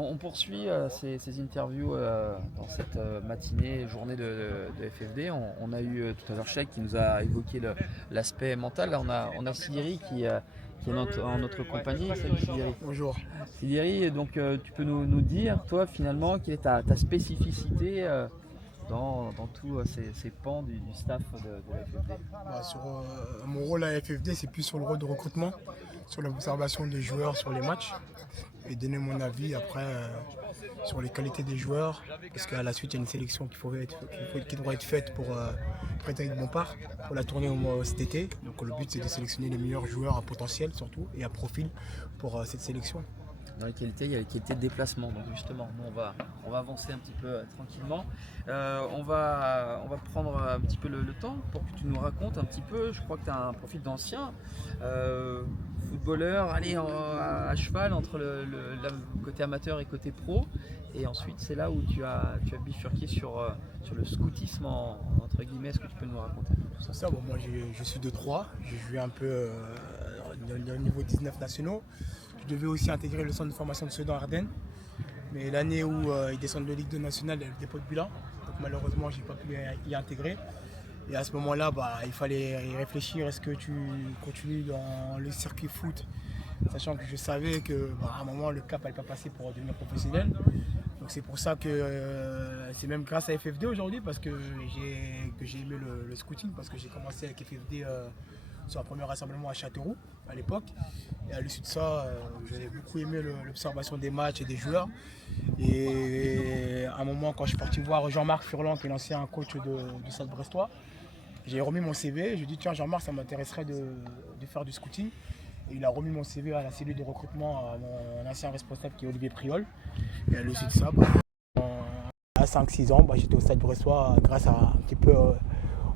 On poursuit ces interviews dans cette matinée, journée de FFD. On a eu tout à l'heure Cheikh qui nous a évoqué l'aspect mental. Là, on a Sidiri qui est en notre compagnie. Salut Sidiri. Bonjour. Sidiri, donc tu peux nous dire, toi, finalement, quelle est ta spécificité dans tous ces pans du staff de la FFD? Mon rôle à FFD, c'est plus sur le rôle de recrutement, sur l'observation des joueurs sur les matchs et donner mon avis après sur les qualités des joueurs. Parce qu'à la suite, il y a une sélection qui devra être faite pour Frédéric Bompard pour la tournée cet été. Donc le but, c'est de sélectionner les meilleurs joueurs à potentiel surtout et à profil pour cette sélection. Dans les qualités, il y a les qualités de déplacement. Donc justement, nous on va avancer un petit peu tranquillement. On va prendre un petit peu le temps pour que tu nous racontes un petit peu. Je crois que tu as un profil d'ancien footballeur, à cheval entre le côté amateur et côté pro. Et ensuite, c'est là où tu as bifurqué sur le scoutisme entre guillemets. Est-ce que tu peux nous raconter un peu tout ça? Moi je suis de Troyes, j'ai joué un peu au niveau 19 nationaux. Je devais aussi intégrer le centre de formation de Sedan-Ardennes. Mais l'année où ils descendent de Ligue 2 nationale, il y a le dépôt de bilan. Donc malheureusement, je n'ai pas pu y intégrer. Et à ce moment-là, il fallait y réfléchir. Est-ce que tu continues dans le circuit foot, sachant que je savais qu'à un moment, le cap n'allait pas passer pour devenir professionnel. Donc c'est pour ça que c'est même grâce à FFD aujourd'hui parce que j'ai aimé le scouting, parce que j'ai commencé avec FFD sur un premier rassemblement à Châteauroux à l'époque. Et à l'issue de ça, j'ai beaucoup aimé l'observation des matchs et des joueurs. Et à un moment, quand je suis parti voir Jean-Marc Furlan, qui est l'ancien coach de Stade Brestois, j'ai remis mon CV. Je lui ai dit, tiens Jean-Marc, ça m'intéresserait de faire du scouting. Et il a remis mon CV à la cellule de recrutement à mon ancien responsable qui est Olivier Priol. Et à l'issue de ça, à 5-6 ans, j'étais au Stade Brestois grâce à un petit peu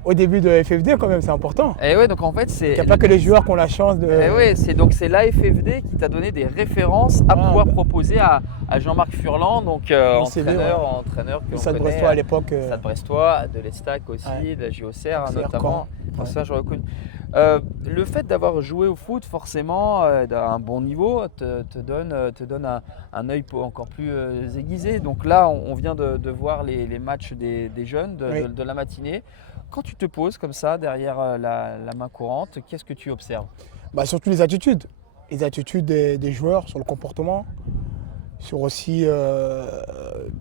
au début de FFD quand même, c'est important. Et ouais, donc en fait, il n'y a pas que les joueurs qui ont la chance de. Et ouais, c'est l'AFFD qui t'a donné des références à pouvoir proposer à Jean-Marc Furlan, donc entraîneur que l'on Stade connaît, Brestois à l'époque. Stade Brestois, de l'Estac aussi, de la JOCR notamment. Ça, je reconnais. Le fait d'avoir joué au foot, forcément, à un bon niveau, te donne un œil encore plus aiguisé. Donc là, on vient de voir les matchs des jeunes de la matinée. Quand tu te poses comme ça derrière la main courante, qu'est-ce que tu observes? Surtout les attitudes. Les attitudes des joueurs sur le comportement, sur aussi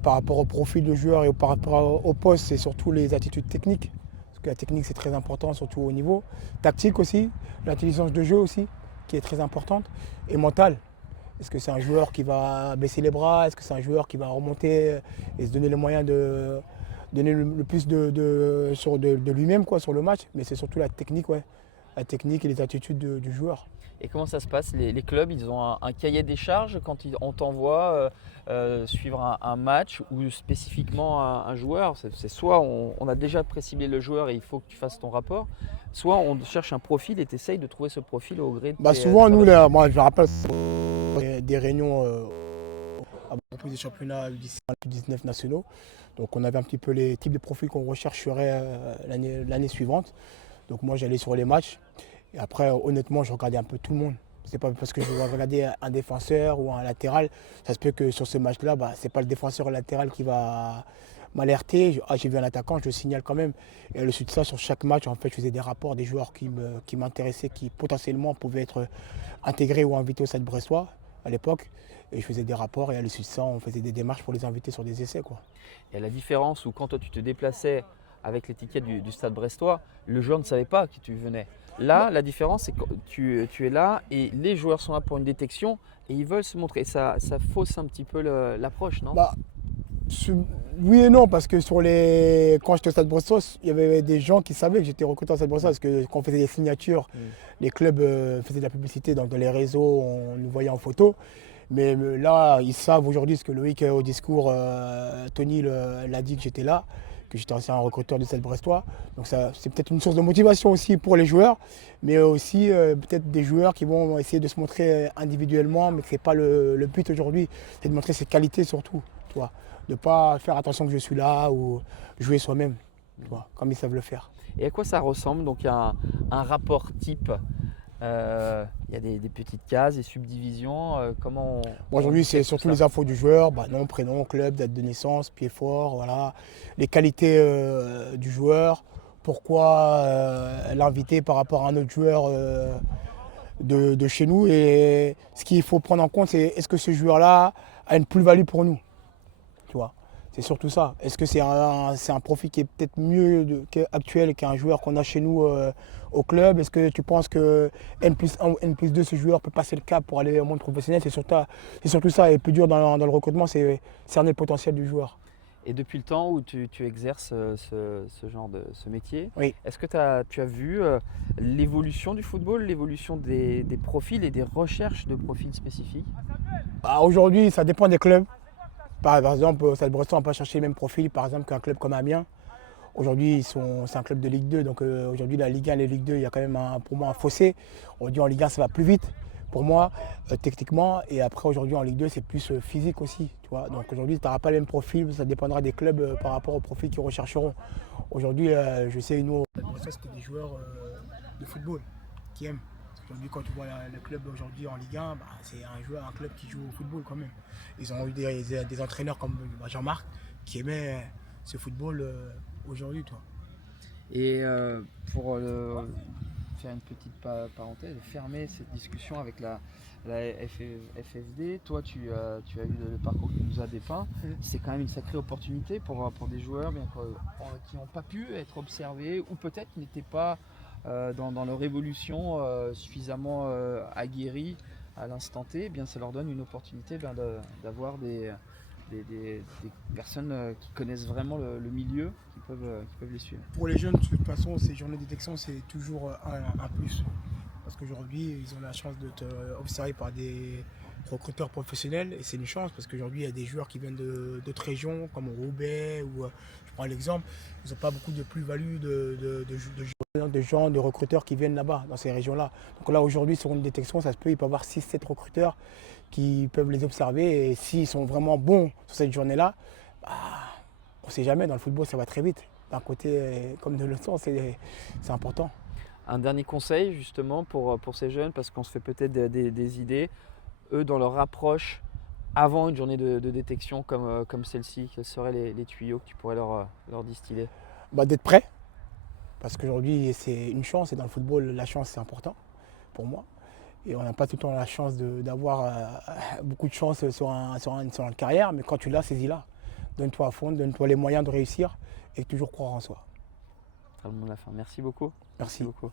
par rapport au profil de joueur et par rapport au poste, c'est surtout les attitudes techniques. Parce que la technique, c'est très important, surtout au niveau tactique aussi, l'intelligence de jeu aussi, qui est très importante, et mentale. Est-ce que c'est un joueur qui va baisser les bras? Est-ce que c'est un joueur qui va remonter et se donner les moyens de donner le plus de lui-même sur le match? Mais c'est surtout la technique, la technique et les attitudes du joueur. Et comment ça se passe? Les clubs, ils ont un cahier des charges quand on t'envoie suivre un match ou spécifiquement un joueur. C'est soit on a déjà préciblé le joueur et il faut que tu fasses ton rapport, soit on cherche un profil et tu essayes de trouver ce profil au gré de souvent, nous, moi, je me rappelle des réunions à propos des championnats U19 nationaux. Donc on avait un petit peu les types de profils qu'on rechercherait l'année suivante. Donc moi, j'allais sur les matchs. Et après, honnêtement, je regardais un peu tout le monde. C'est pas parce que je vais regarder un défenseur ou un latéral. Ça se peut que sur ce match-là, c'est pas le défenseur ou le latéral qui va m'alerter. J'ai vu un attaquant, je le signale quand même. Et à l'issue de ça, sur chaque match, en fait, je faisais des rapports des joueurs qui m'intéressaient, qui potentiellement pouvaient être intégrés ou invités au Stade Brestois à l'époque. Et je faisais des rapports et à l'issue de ça, on faisait des démarches pour les inviter sur des essais. Et la différence où quand toi tu te déplaçais avec l'étiquette du Stade Brestois, le joueur ne savait pas qui tu venais. Là, la différence, c'est que tu es là et les joueurs sont là pour une détection et ils veulent se montrer. Ça fausse un petit peu l'approche, non? Oui et non, parce que quand j'étais au Stade Brestois, il y avait des gens qui savaient que j'étais recruté au Stade Brestois, parce que quand on faisait des signatures, les clubs faisaient de la publicité dans les réseaux, on nous voyait en photo. Mais là, ils savent aujourd'hui, ce que Loïc au discours, Tony l'a dit, que j'étais là, que j'étais ancien recruteur du Stade Brestois. Donc c'est peut-être une source de motivation aussi pour les joueurs, mais aussi peut-être des joueurs qui vont essayer de se montrer individuellement, mais que ce n'est pas le but aujourd'hui, c'est de montrer ses qualités surtout. De ne pas faire attention que je suis là ou jouer soi-même, comme ils savent le faire. Et à quoi ça ressemble donc un rapport type Il y a des petites cases, des subdivisions. Comment Bon, aujourd'hui, on fait c'est tout surtout ça? les infos du joueur, nom, prénom, club, date de naissance, pied fort, voilà. Les qualités du joueur, pourquoi l'inviter par rapport à un autre joueur de chez nous. Et ce qu'il faut prendre en compte, c'est est-ce que ce joueur-là a une plus-value pour nous, tu vois. C'est surtout ça. Est-ce que c'est un profil qui est peut-être mieux actuel qu'un joueur qu'on a chez nous au club? Est-ce que tu penses que N+1 ou N+2, ce joueur peut passer le cap pour aller au monde professionnel? C'est surtout ça. Et le plus dur dans le recrutement, c'est cerner le potentiel du joueur. Et depuis le temps où tu exerces ce métier, Oui. est-ce que tu as vu l'évolution du football, l'évolution des profils et des recherches de profils spécifiques? Aujourd'hui, ça dépend des clubs. Par exemple, Stade Brestois n'a pas cherché le même profil par exemple, qu'un club comme Amiens. Aujourd'hui, c'est un club de Ligue 2, donc aujourd'hui la Ligue 1 et la Ligue 2, il y a quand même pour moi un fossé. Aujourd'hui en Ligue 1, ça va plus vite pour moi, techniquement. Et après, aujourd'hui en Ligue 2, c'est plus physique aussi. Tu vois. Donc aujourd'hui, tu n'auras pas le même profil, ça dépendra des clubs par rapport au profil qu'ils rechercheront. Aujourd'hui, je sais, nous, c'était des joueurs de football qui aiment. Aujourd'hui, quand tu vois le club aujourd'hui en Ligue 1, c'est un club qui joue au football quand même. Ils ont eu des entraîneurs comme Jean-Marc qui aimaient ce football aujourd'hui. Toi. Et pour faire une petite parenthèse, fermer cette discussion avec la FFD, toi tu as eu le parcours que tu nous as dépeint. C'est quand même une sacrée opportunité pour des joueurs qui n'ont pas pu être observés ou peut-être n'étaient pas dans leur évolution suffisamment aguerris à l'instant T. Bien, ça leur donne une opportunité d'avoir des personnes qui connaissent vraiment le milieu qui peuvent les suivre. Pour les jeunes, de toute façon, ces journées de détection, c'est toujours un plus. Parce qu'aujourd'hui, ils ont la chance d'être observés par des recruteurs professionnels. Et c'est une chance parce qu'aujourd'hui, il y a des joueurs qui viennent d'autres régions, comme Roubaix, ou je prends l'exemple, ils n'ont pas beaucoup de plus-value de recruteurs qui viennent là-bas, dans ces régions-là. Donc là, aujourd'hui, sur une détection, ça se peut, il peut y avoir 6-7 recruteurs qui peuvent les observer. Et s'ils sont vraiment bons sur cette journée-là, on ne sait jamais, dans le football, ça va très vite. D'un côté comme de l'autre sens, c'est important. Un dernier conseil justement pour ces jeunes, parce qu'on se fait peut-être des idées, eux dans leur approche avant une journée de détection comme celle-ci, quels seraient les tuyaux que tu pourrais leur distiller? D'être prêt, parce qu'aujourd'hui c'est une chance et dans le football la chance c'est important pour moi. Et on n'a pas tout le temps la chance d'avoir beaucoup de chance sur une carrière, mais quand tu l'as, saisis-la. Donne-toi à fond, donne-toi les moyens de réussir et toujours croire en soi. Très bon mot de la fin. Merci beaucoup. Merci Beaucoup.